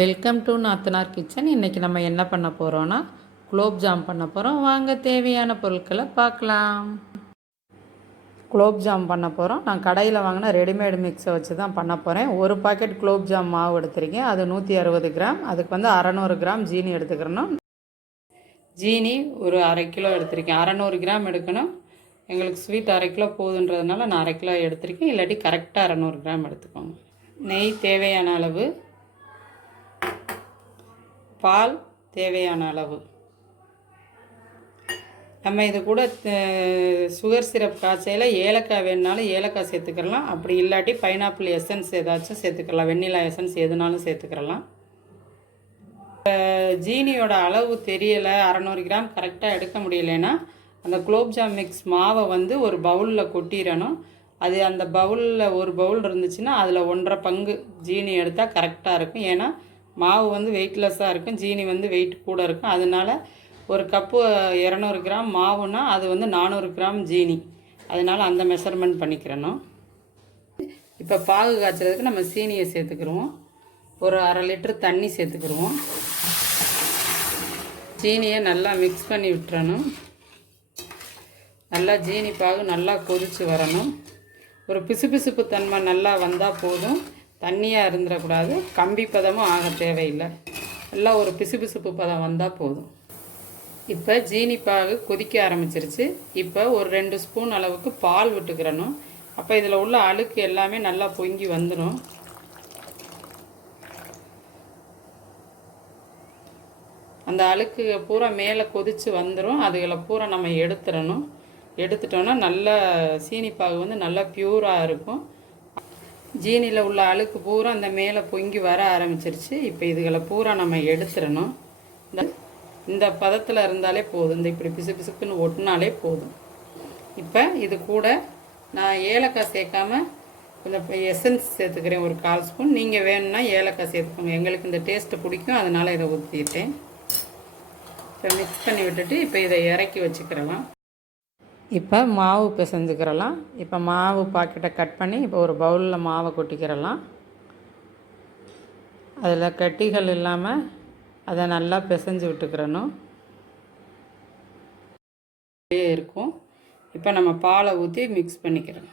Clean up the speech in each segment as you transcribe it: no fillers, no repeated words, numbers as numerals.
Welcome to நாத்தனார் kitchen. இன்றைக்கி நம்ம என்ன பண்ண போகிறோன்னா குலோப் ஜாம் பண்ண போகிறோம். வாங்க தேவையான பொருட்களை பார்க்கலாம். குலோப் ஜாம் பண்ண போகிறோம். நான் கடையில் வாங்கின ரெடிமேடு மிக்ஸை வச்சு தான் பண்ண போகிறேன். ஒரு பாக்கெட் குலோப் ஜாம் மாவு எடுத்துருக்கேன். அது 160 கிராம். அதுக்கு 600 கிராம் ஜீனி எடுத்துக்கிறணும். ஜீனி ஒரு அரை கிலோ எடுத்திருக்கேன். 600 கிராம் எடுக்கணும். எங்களுக்கு ஸ்வீட் அரை கிலோ போதுன்றதுனால நான் அரை கிலோ எடுத்திருக்கேன். இல்லாட்டி கரெக்டாக 600 கிராம் எடுத்துக்கோங்க. நெய் தேவையான அளவு, பால் தேவையான அளவு. நம்ம இது கூட சுகர் சிரப் காய்ச்சையில் ஏலக்காய் வேணுனாலும் ஏலக்காய் சேர்த்துக்கலாம். அப்படி இல்லாட்டி பைனாப்பிள் எசன்ஸ் ஏதாச்சும் சேர்த்துக்கலாம். வெண்ணிலா எசன்ஸ் எதுனாலும் சேர்த்துக்கலாம். ஜீனியோட அளவு தெரியலை, 600 கிராம் கரெக்டாக எடுக்க முடியலைன்னா அந்த குலோப்ஜாம் மிக்ஸ் மாவை ஒரு பவுலில் கொட்டிடணும். அது அந்த பவுலில் ஒரு பவுல் இருந்துச்சுன்னா அதில் 1.5 பங்கு ஜீனி எடுத்தால் கரெக்டாக இருக்கும். ஏன்னா மாவு வெயிட்லெஸ்ஸாக இருக்கும், ஜீனி வெயிட் கூட இருக்கும். அதனால் ஒரு கப்பு 200 கிராம் மாவுனா அது 400 கிராம் ஜீனி. அதனால் அந்த மெஷர்மெண்ட் பண்ணிக்கிறணும். இப்போ பாகு காய்ச்சறதுக்கு நம்ம சீனியை சேர்த்துக்கிடுவோம். ஒரு அரை லிட்டர் தண்ணி சேர்த்துக்கிடுவோம். சீனியை நல்லா மிக்ஸ் பண்ணி விட்டுறணும். நல்லா ஜீனி பாகு நல்லா கொதித்து வரணும். ஒரு பிசுபிசுப்பு தன்மை நல்லா வந்தால் போதும். தண்ணியாக இருந்துடக்கூடாது, கம்பி பதமும் ஆக தேவையில்லை. எல்லாம் ஒரு பிசுபிசுப்பு பதம் வந்தால் போதும். இப்போ ஜீனி பாகு கொதிக்க ஆரம்பிச்சிருச்சு. இப்போ ஒரு 2 ஸ்பூன் அளவுக்கு பால் விட்டுக்கிறணும். அப்போ இதில் உள்ள அழுக்கு எல்லாமே நல்லா பொங்கி வந்துடும். அந்த அழுக்கு பூரா மேலே கொதித்து வந்துடும். அதுகளை பூரா நம்ம எடுத்துடணும். எடுத்துட்டோன்னா நல்லா சீனி பாகு நல்லா பியூராக இருக்கும். ஜீனியில் உள்ள அழுக்கு பூரா அந்த மேலே பொங்கி வர ஆரம்பிச்சிருச்சு. இப்போ இதுகளை பூரா நம்ம எடுத்துடணும். இந்த பதத்தில் இருந்தாலே போதும். இந்த இப்படி பிசு பிசுக்குன்னு ஒட்டினாலே போதும். இப்போ இது கூட நான் ஏலக்காய் சேர்க்காம கொஞ்சம் எசன்ஸ் சேர்த்துக்கிறேன், ஒரு 1/4 ஸ்பூன். நீங்கள் வேணும்னா ஏலக்காய் சேர்த்துக்கோங்க. எங்களுக்கு இந்த டேஸ்ட்டு பிடிக்கும், அதனால் இதை ஊற்றிட்டேன். இப்போ மிக்ஸ் பண்ணி விட்டுட்டு இப்போ இதை இறக்கி வச்சுக்கிறலாம். இப்போ மாவு பிசைஞ்சுக்கிறலாம். இப்போ மாவு பாக்கெட்டை கட் பண்ணி இப்போ ஒரு பவுலில் மாவை கொட்டிக்கிறலாம். அதில் கட்டிகள் இல்லாமல் அதை நல்லா பிசைஞ்சு விட்டுக்கிறணும் இருக்கும். இப்போ நம்ம பாலை ஊற்றி மிக்ஸ் பண்ணிக்கிறோம்.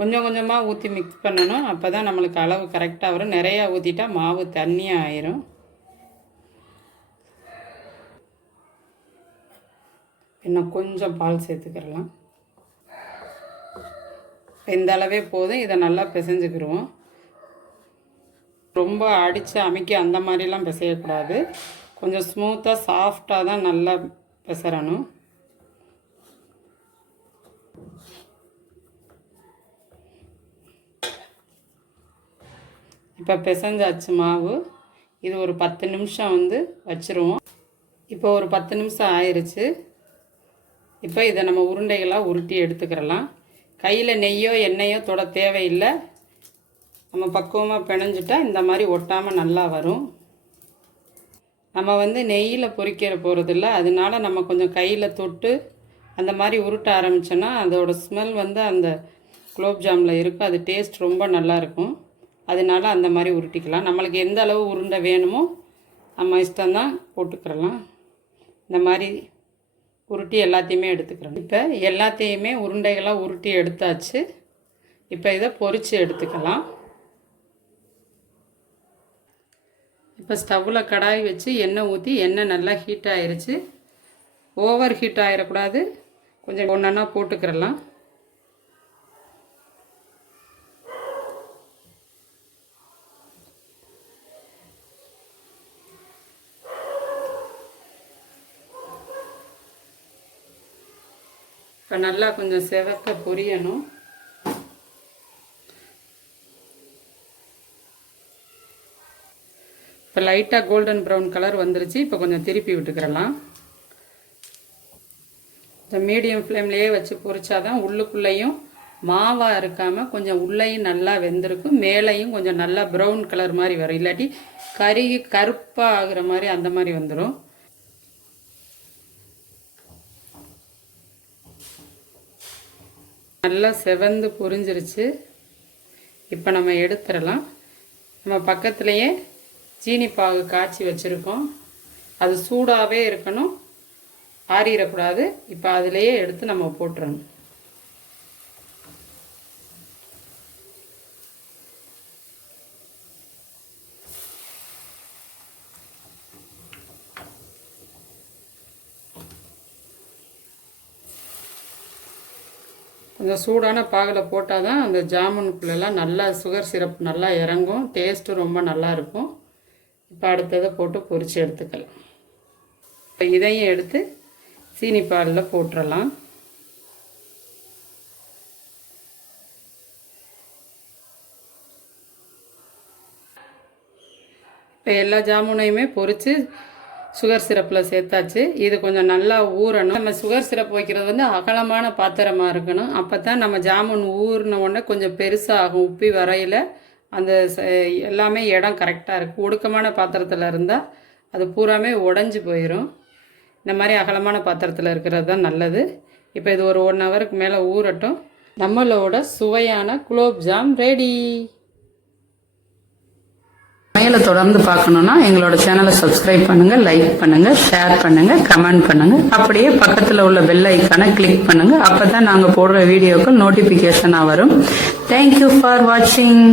கொஞ்சம் கொஞ்சமாக ஊற்றி மிக்ஸ் பண்ணணும். அப்போ தான் நம்மளுக்கு அளவு கரெக்டாக வரும். நிறையா ஊற்றிட்டா மாவு தண்ணியாக ஆயிரும். இன்னும் கொஞ்சம் பால் சேர்த்துக்கிறலாம். இந்த அளவே போதும். இதை நல்லா பிசைஞ்சுக்கிடுவோம். ரொம்ப அடித்து அமைக்க அந்த மாதிரிலாம் பிசையக்கூடாது. கொஞ்சம் ஸ்மூத்தாக சாஃப்டாக தான் நல்லா பிசறணும். இப்போ பிசைஞ்சாச்சு மாவு. இது ஒரு 10 நிமிஷம் வச்சுருவோம். இப்போ ஒரு 10 நிமிஷம் ஆயிடுச்சு. இப்போ இதை நம்ம உருண்டைகளாக உருட்டி எடுத்துக்கிறலாம். கையில் நெய்யோ எண்ணெயோ தொட தேவையில்லை. நம்ம பக்குவமாக பிணைஞ்சிட்டா இந்த மாதிரி ஒட்டாமல் நல்லா வரும். நம்ம நெய்யில் பொரிக்கிற போகிறதில்ல, அதனால நம்ம கொஞ்சம் கையில் தொட்டு அந்த மாதிரி உருட்ட ஆரம்பித்தோன்னா அதோட ஸ்மெல் அந்த குலோப்ஜாமில் இருக்கும். அது டேஸ்ட் ரொம்ப நல்லாயிருக்கும். அதனால அந்த மாதிரி உருட்டிக்கலாம். நம்மளுக்கு எந்த அளவு உருண்டை வேணுமோ நம்ம இஷ்டம்தான் போட்டுக்கிறலாம். இந்த மாதிரி உருட்டி எல்லாத்தையுமே எடுத்துக்கிறோம். இப்போ எல்லாத்தையுமே உருண்டைகளாக உருட்டி எடுத்தாச்சு. இப்போ இதை பொரித்து எடுத்துக்கலாம். இப்போ ஸ்டவ்வில் கடாய் வச்சு எண்ணெய் ஊற்றி எண்ணெய் நல்லா ஹீட் ஆயிடுச்சு. ஓவர் ஹீட் ஆகிடக்கூடாது. கொஞ்சம் ஒன்றா போட்டுக்கிறலாம். இப்போ நல்லா கொஞ்சம் செவக்க பொரியணும். இப்போ லைட்டாக கோல்டன் ப்ரௌன் கலர் வந்துருச்சு. இப்போ கொஞ்சம் திருப்பி விட்டுக்கிறலாம். இந்த மீடியம் ஃப்ளேம்லேயே வச்சு பொரிச்சாதான் உள்ளுக்குள்ளேயும் மாவாக இருக்காமல் கொஞ்சம் உள்ளேயும் நல்லா வெந்திருக்கும், மேலேயும் கொஞ்சம் நல்லா ப்ரௌன் கலர் மாதிரி வரும். இல்லாட்டி கருகி கருப்பாக ஆகுற மாதிரி அந்த மாதிரி வந்துடும். நல்லா செவந்து பொரிஞ்சிருச்சு. இப்போ நம்ம எடுத்துடலாம். நம்ம பக்கத்துலேயே சீனி பாகு காய்ச்சி வச்சுருக்கோம். அது சூடாகவே இருக்கணும், ஆறிடக்கூடாது. இப்போ அதிலேயே எடுத்து நம்ம போட்டுறணும். கொஞ்சம் சூடான பாகில் போட்டால் தான் அந்த ஜாமுனுக்குள்ளெல்லாம் நல்லா சுகர் சிரப் நல்லா இறங்கும், டேஸ்ட்டும் ரொம்ப நல்லா இருக்கும். இப்போ அடுத்ததை போட்டு பொரித்து எடுத்துக்கலாம். இப்போ இதையும் எடுத்து சீனி பாலில் போட்டுடலாம். இப்போ எல்லா ஜாமுனையுமே பொரித்து சுகர் சிரப்பில் சேர்த்தாச்சு. இது கொஞ்சம் நல்லா ஊறணும். நம்ம சுகர் சிரப் வைக்கிறது வந்து அகலமான பாத்திரமாக இருக்கணும். அப்போ தான் நம்ம ஜாமுன் ஊறின உடனே கொஞ்சம் பெருசாகும். உப்பி வரையில் அந்த எல்லாமே இடம் கரெக்டாக இருக்கும். ஒடுக்கமான பாத்திரத்தில் இருந்தால் அது பூராமே உடஞ்சி போயிடும். இந்த மாதிரி அகலமான பாத்திரத்தில் இருக்கிறது தான் நல்லது. இப்போ இது ஒரு 1 ஹவருக்கு மேலே ஊறட்டும். நம்மளோட சுவையான குலோப் ஜாம் ரெடி. சமையலை தொடர்ந்து பார்க்கணுன்னா எங்களோட சேனலை சப்ஸ்கிரைப் பண்ணுங்கள், லைக் பண்ணுங்கள், ஷேர் பண்ணுங்கள், கமெண்ட் பண்ணுங்கள். அப்படியே பக்கத்தில் உள்ள பெல் ஐக்கானை கிளிக் பண்ணுங்கள். அப்போ தான் நாங்கள் போடுற வீடியோக்கள் நோட்டிஃபிகேஷனாக வரும். தேங்க்யூ ஃபார் வாட்சிங்.